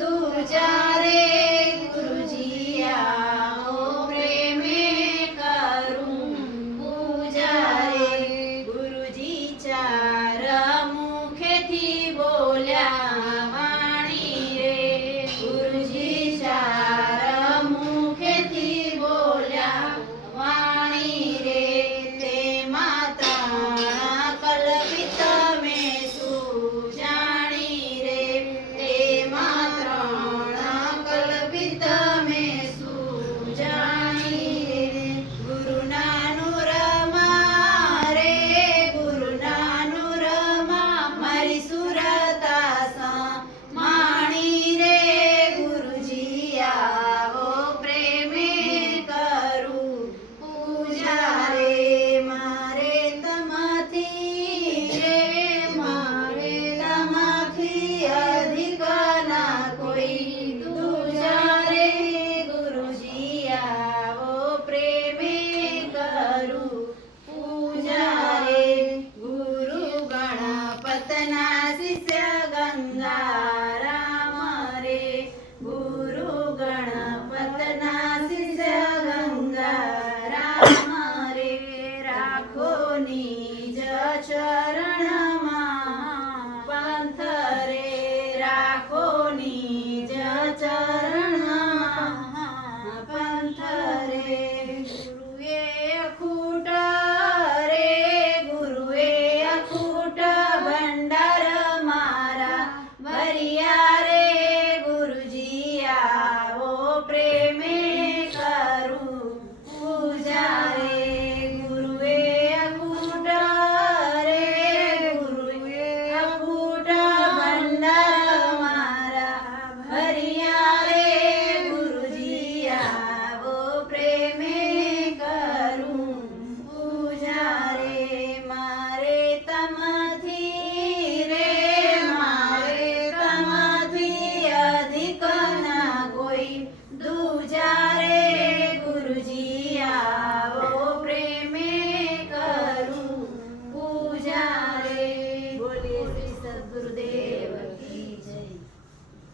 दूजा रे गुरुजी आओ प्रेमे करूं पूजा रे गुरुजी चार मुखेथी बोल्या वाणी रे गुरुजी चार मुखेथी बोल्या वाणी रे ते मात्र कल्पित में सुजाणी रे ते मात्र कल्पित में सुजाणी रे गुरु नानुरमा रे गुरु नानुरमा मारी सुरता माणी रे गुरुजी आवो प्रेमे करूं पूजा रे मारे तमथी रे मारे तमथी अधिक ना कोई दूजा रे गुरुजी आवो प्रेमे करूं पूजा रे गुरु गणपतना शिष्य गंगाराम रे गुरु गणपतना शिष्य गंगाराम रे राखो निज चरणमा पंथ रे राखो निज चरणमा पंथ रे गुरुए अखूट रे गुरुए अखूट भंडार मारा भरिया रे गुरुजी आवो प्रेमे करूं पूजा रे गुरुए अखूट रे गुरुए अखूट भंडार मारा भरिया रे गुरुजी आवो प्रेमे करूं पूजा रे मारे तमथी रे मारे तमथी अधिक ना कोई दूजा